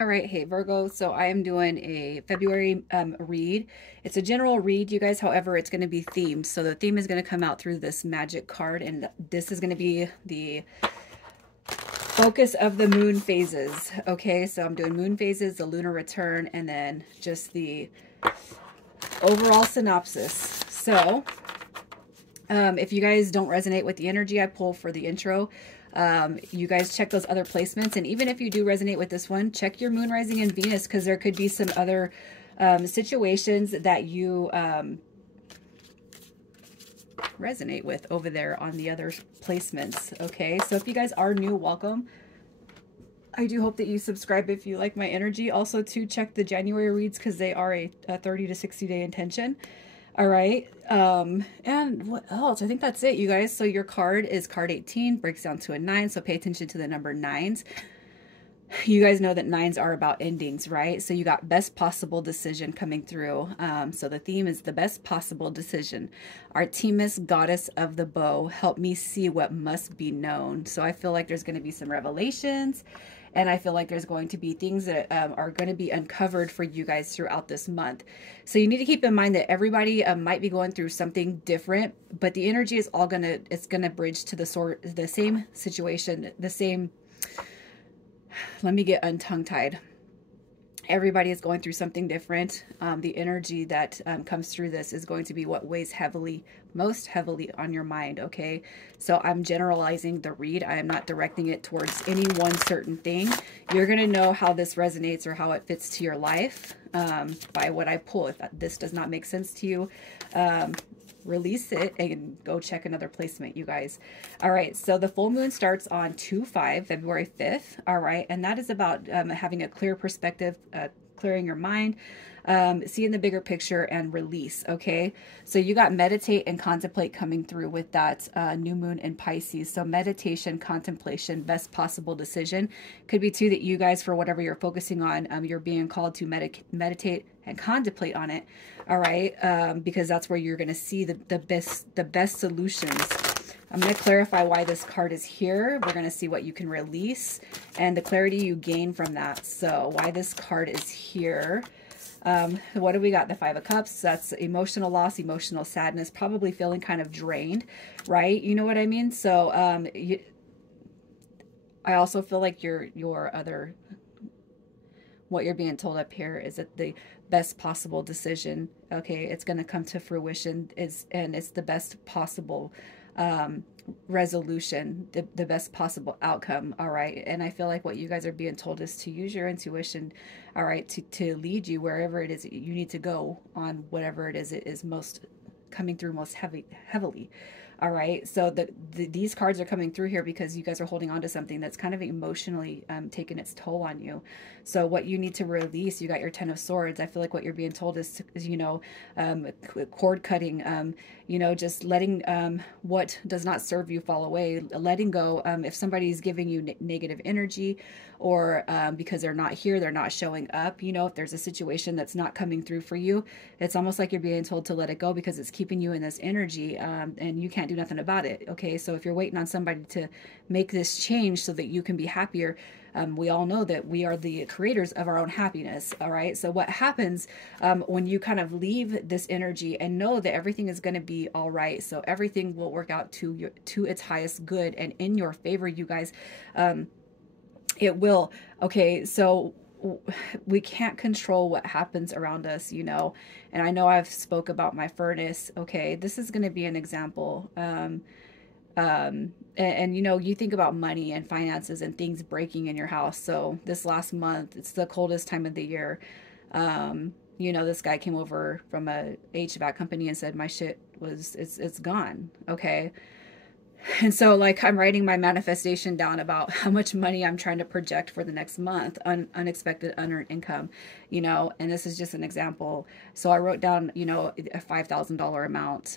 All right, hey Virgo. So I am doing a February read. It's a general read, you guys. However, it's going to be themed. So the theme is going to come out through this magic card, and this is going to be the focus of the moon phases. Okay, so I'm doing moon phases, the lunar return, and then just the overall synopsis. So if you guys don't resonate with the energy I pull for the intro, you guys check those other placements. And even if you do resonate with this one, check your moon, rising, and Venus, because there could be some other situations that you resonate with over there on the other placements. Okay, so if you guys are new, welcome. I do hope that you subscribe if you like my energy. Also, to check the January reads, because they are a 30 to 60 day intention. All right. And what else? I think that's it, you guys. So your card is card 18, breaks down to a 9. So pay attention to the number 9s. You guys know that 9s are about endings, right? So you got best possible decision coming through. So the theme is the best possible decision. Artemis, goddess of the bow, help me see what must be known. So I feel like there's going to be some revelations. And I feel like there's going to be things that are going to be uncovered for you guys throughout this month. So you need to keep in mind that everybody might be going through something different, but the energy is all going to, it's going to bridge to the same situation, the same, let me get untongue-tied. Everybody is going through something different. The energy that comes through this is going to be what weighs heavily, most heavily on your mind, okay? So I'm generalizing the read. I am not directing it towards any one certain thing. You're going to know how this resonates or how it fits to your life by what I pull. If this does not make sense to you, release it and go check another placement, you guys. All right, so the full moon starts on 2/5, February 5th. All right, and that is about having a clear perspective, clearing your mind, seeing the bigger picture, and release. Okay, so you got meditate and contemplate coming through with that new moon in Pisces. So meditation, contemplation, best possible decision could be too that you guys, for whatever you're focusing on, you're being called to meditate and contemplate on it. All right, because that's where you're going to see the best solutions. I'm going to clarify why this card is here. We're going to see what you can release and the clarity you gain from that. So why this card is here. What do we got? The 5 of Cups. That's emotional loss, emotional sadness, probably feeling kind of drained, right? You know what I mean? So I also feel like what you're being told up here is that the best possible decision, okay, it's going to come to fruition, and it's the best possible resolution, the best possible outcome. All right, and I feel like what you guys are being told is to use your intuition, all right, to lead you wherever it is that you need to go on whatever it is most coming through most heavily. All right, so these cards are coming through here because you guys are holding on to something that's kind of emotionally taking its toll on you. So what you need to release, you got your 10 of Swords. I feel like what you're being told is you know, cord cutting, you know, just letting what does not serve you fall away, letting go. If somebody's giving you negative energy, or because they're not here, they're not showing up, you know, if there's a situation that's not coming through for you, it's almost like you're being told to let it go because it's keeping you in this energy, and you can't do nothing about it. Okay, so if you're waiting on somebody to make this change so that you can be happier, we all know that we are the creators of our own happiness. All right, so what happens when you kind of leave this energy and know that everything is going to be all right, so everything will work out to its highest good and in your favor, you guys. It will. Okay, so we can't control what happens around us, you know, and I know I've spoke about my furnace. Okay, this is going to be an example. And you know, you think about money and finances and things breaking in your house. So this last month, it's the coldest time of the year. You know, this guy came over from a HVAC company and said my shit it's gone. Okay. And so, like, I'm writing my manifestation down about how much money I'm trying to project for the next month, unexpected unearned income, you know, and this is just an example. So I wrote down, you know, a $5,000 amount.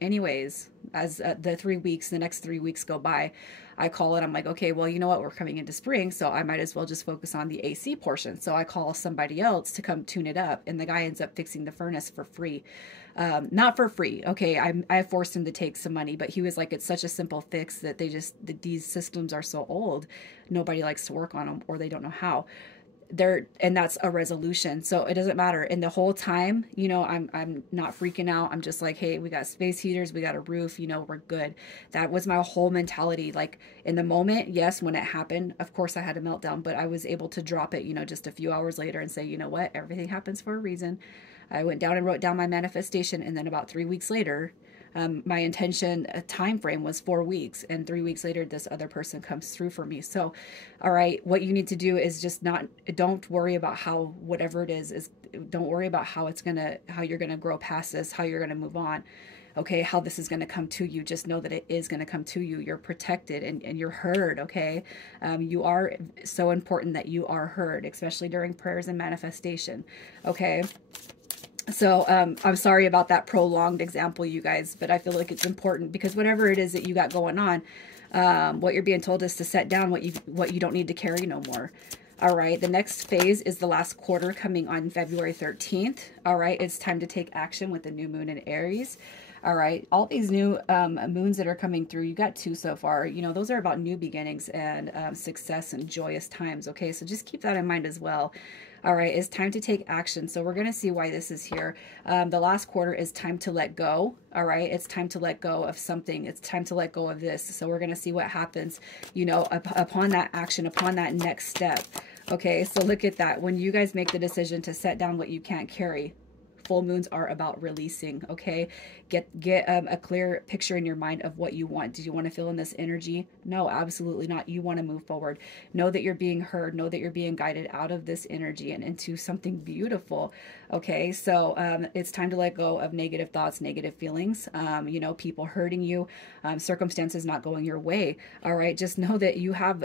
Anyways, as the next 3 weeks go by, I call it, I'm like, okay, well, you know what, we're coming into spring, so I might as well just focus on the AC portion. So I call somebody else to come tune it up, and the guy ends up fixing the furnace for free. Not for free. Okay, I forced him to take some money, but he was like, it's such a simple fix that these systems are so old, nobody likes to work on them, or they don't know how. and that's a resolution. So it doesn't matter. And the whole time, you know, I'm not freaking out. I'm just like, hey, we got space heaters, we got a roof, you know, we're good. That was my whole mentality. Like in the moment, yes, when it happened, of course I had a meltdown, but I was able to drop it, you know, just a few hours later and say, you know what, everything happens for a reason. I went down and wrote down my manifestation, and then about 3 weeks later, my intention time frame was 4 weeks, and 3 weeks later this other person comes through for me. So all right, what you need to do is just don't worry about how, whatever it is don't worry about how you're gonna grow past this, how you're gonna move on, okay, how this is going to come to you. Just know that it is going to come to you. You're protected, and you're heard, okay? You are so important that you are heard, especially during prayers and manifestation, okay? So I'm sorry about that prolonged example, you guys, but I feel like it's important, because whatever it is that you got going on, what you're being told is to set down what you don't need to carry no more. All right, the next phase is the last quarter coming on February 13th. All right, it's time to take action with the new moon in Aries. All right, all these new moons that are coming through, you got 2 so far, you know, those are about new beginnings and success and joyous times, okay? So just keep that in mind as well. All right, it's time to take action. So we're going to see why this is here. The last quarter is time to let go. All right, it's time to let go of something. It's time to let go of this. So we're going to see what happens, you know, upon that action, upon that next step. Okay, so look at that. When you guys make the decision to set down what you can't carry, full moons are about releasing, okay? Get a clear picture in your mind of what you want. Do you want to feel in this energy? No, absolutely not. You want to move forward. Know that you're being heard. Know that you're being guided out of this energy and into something beautiful, okay? So it's time to let go of negative thoughts, negative feelings, you know, people hurting you, circumstances not going your way, all right? Just know that you have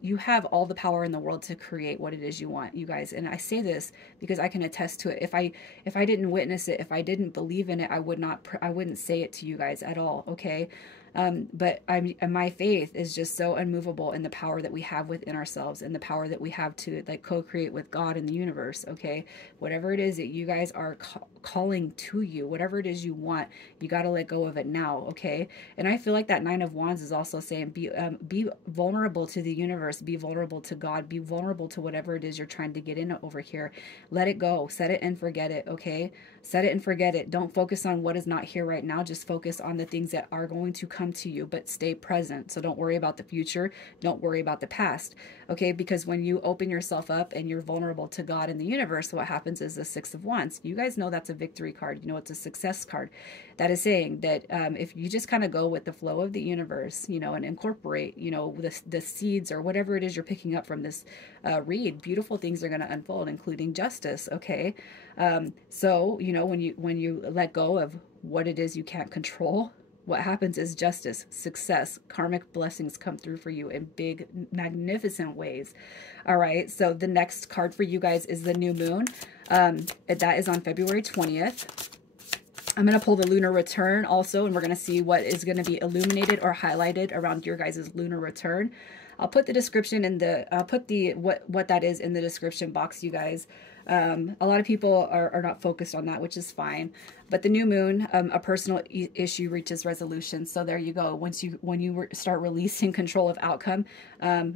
you have all the power in the world to create what it is you want, you guys. And I say this because I can attest to it. If I didn't witness it, if I didn't believe in it, I wouldn't say it to you guys at all, okay? But my faith is just so unmovable in the power that we have within ourselves, and the power that we have to like co-create with God in the universe, okay? Whatever it is that you guys are calling to you, whatever it is you want, you got to let go of it now, okay? And I feel like that 9 of Wands is also saying be vulnerable to the universe, be vulnerable to God, be vulnerable to whatever it is you're trying to get in over here. Let it go, set it and forget it, okay? Set it and forget it. Don't focus on what is not here right now. Just focus on the things that are going to come to you, but stay present. So don't worry about the future. Don't worry about the past, okay? Because when you open yourself up and you're vulnerable to God and the universe, what happens is the 6 of Wands. You guys know that's a victory card. You know, it's a success card. That is saying that if you just kind of go with the flow of the universe, you know, and incorporate, you know, the seeds or whatever it is you're picking up from this read, beautiful things are going to unfold, including justice, okay? So, you know, when you let go of what it is you can't control, what happens is justice, success, karmic blessings come through for you in big, magnificent ways. All right, so the next card for you guys is the new moon. That is on February 20th. I'm going to pull the Lunar Return also, and we're going to see what is going to be illuminated or highlighted around your guys' Lunar Return. I'll put the description in the, I'll put the, what that is in the description box, you guys. A lot of people are not focused on that, which is fine. But the new moon, a personal issue reaches resolution. So there you go. When you start releasing control of outcome,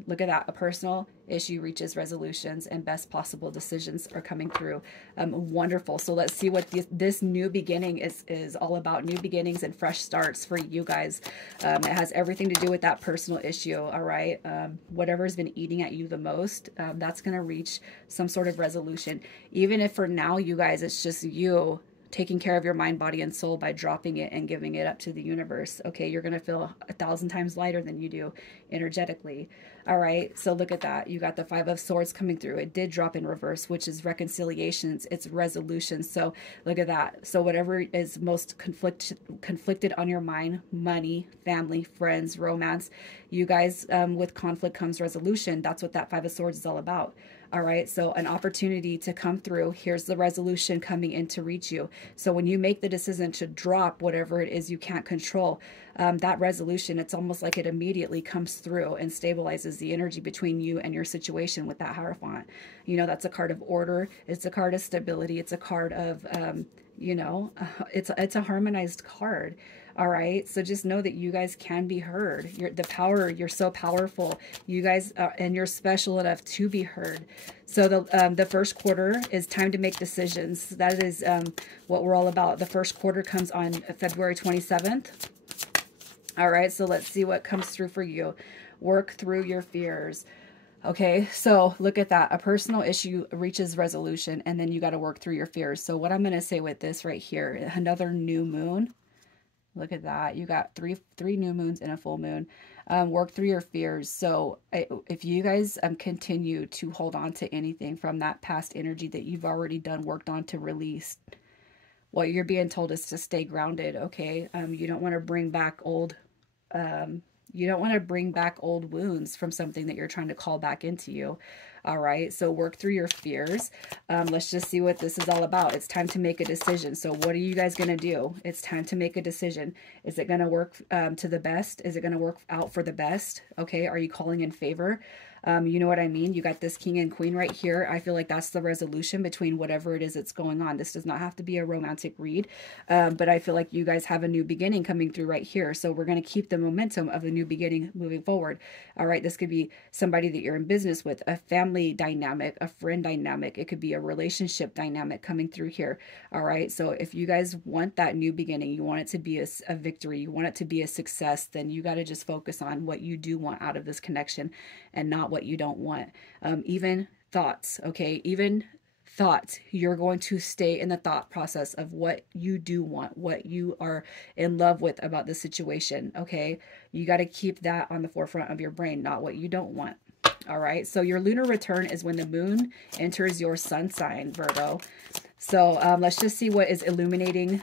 look at that. A personal issue reaches resolutions, and best possible decisions are coming through. Wonderful. So let's see what this new beginning is all about. New beginnings and fresh starts for you guys. It has everything to do with that personal issue. All right. Whatever's been eating at you the most, that's going to reach some sort of resolution. Even if for now, you guys, it's just you taking care of your mind, body, and soul by dropping it and giving it up to the universe. Okay, you're going to feel 1,000 times lighter than you do energetically. All right, so look at that. You got the 5 of Swords coming through. It did drop in reverse, which is reconciliations. It's resolutions. So look at that. So whatever is most conflicted on your mind, money, family, friends, romance, you guys, with conflict comes resolution. That's what that 5 of Swords is all about. All right, so an opportunity to come through. Here's the resolution coming in to reach you. So when you make the decision to drop whatever it is you can't control, that resolution, it's almost like it immediately comes through and stabilizes the energy between you and your situation with that Hierophant. You know, that's a card of order. It's a card of stability. It's a card of, you know, it's a harmonized card. All right, so just know that you guys can be heard. You're so powerful. You guys and you're special enough to be heard. So the first quarter is time to make decisions. That is what we're all about. The first quarter comes on February 27th. All right, so let's see what comes through for you. Work through your fears. Okay, so look at that. A personal issue reaches resolution, and then you got to work through your fears. So what I'm going to say with this right here, another new moon. Look at that. You got three new moons and a full moon. Work through your fears. So if you guys continue to hold on to anything from that past energy that you've already worked on to release, what you're being told is to stay grounded, okay? You don't want to bring back old wounds from something that you're trying to call back into you. All right, so work through your fears. Let's just see what this is all about. It's time to make a decision. So what are you guys going to do? It's time to make a decision. Is it going to work to the best? Is it going to work out for the best? Okay, are you calling in favor? You know what I mean? You got this king and queen right here. I feel like that's the resolution between whatever it is that's going on. This does not have to be a romantic read, but I feel like you guys have a new beginning coming through right here. So we're going to keep the momentum of the new beginning moving forward. All right, this could be somebody that you're in business with, a family dynamic, a friend dynamic. It could be a relationship dynamic coming through here. All right, so if you guys want that new beginning, you want it to be a victory, you want it to be a success, then you got to just focus on what you do want out of this connection and not what you don't want. Even thoughts, okay? Even thoughts, you're going to stay in the thought process of what you do want, what you are in love with about the situation, okay? You got to keep that on the forefront of your brain, not what you don't want. All right, so your lunar return is when the moon enters your sun sign, Virgo. So let's just see what is illuminating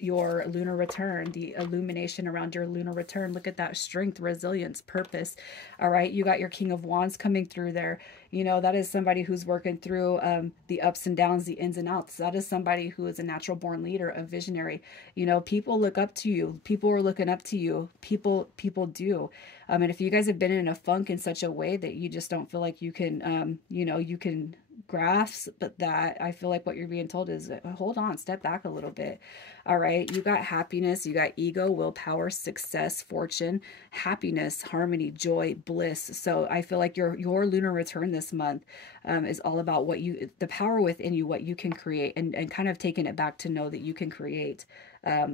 your lunar return, the illumination around your lunar return. Look at that strength, resilience, purpose. All right, you got your King of Wands coming through there. You know, that is somebody who's working through the ups and downs, the ins and outs. That is somebody who is a natural born leader, a visionary. You know, people look up to you. People are looking up to you. People do. And if you guys have been in a funk in such a way that you just don't feel like you can, you know, you can grasp, but that I feel like what you're being told is hold on, step back a little bit. All right, you got happiness, you got ego, willpower, success, fortune, happiness, harmony, joy, bliss. So I feel like your lunar return this month is all about what you, the power within you, what you can create, and kind of taking it back to know that you can create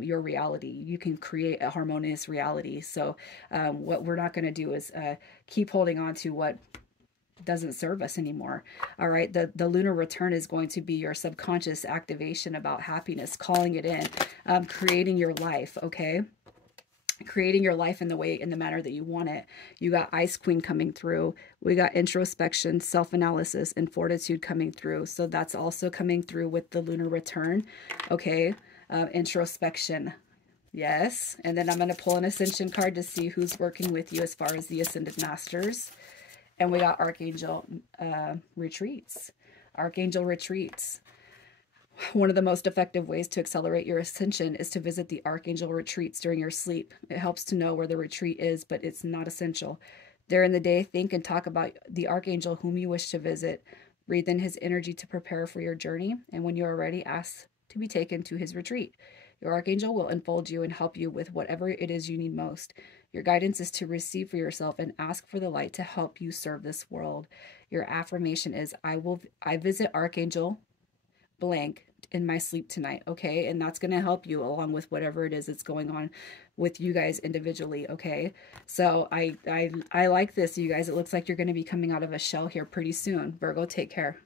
your reality. You can create a harmonious reality. So what we're not going to do is keep holding on to what doesn't serve us anymore. All right, the lunar return is going to be your subconscious activation about happiness, calling it in, creating your life, okay? Creating your life in the manner that you want it. You got Ice Queen coming through. We got introspection, self-analysis, and fortitude coming through. So that's also coming through with the lunar return, okay? Introspection. Yes, and then I'm going to pull an Ascension card to see who's working with you as far as the Ascended Masters. And we got Archangel retreats. Archangel retreats. One of the most effective ways to accelerate your ascension is to visit the Archangel retreats during your sleep. It helps to know where the retreat is, but it's not essential. During the day, think and talk about the Archangel whom you wish to visit. Breathe in his energy to prepare for your journey. And when you are ready, ask to be taken to his retreat. Your Archangel will enfold you and help you with whatever it is you need most. Your guidance is to receive for yourself and ask for the light to help you serve this world. Your affirmation is, I visit Archangel blank in my sleep tonight, okay? And that's going to help you along with whatever it is that's going on with you guys individually, okay? So I like this, you guys. It looks like you're going to be coming out of a shell here pretty soon. Virgo, take care.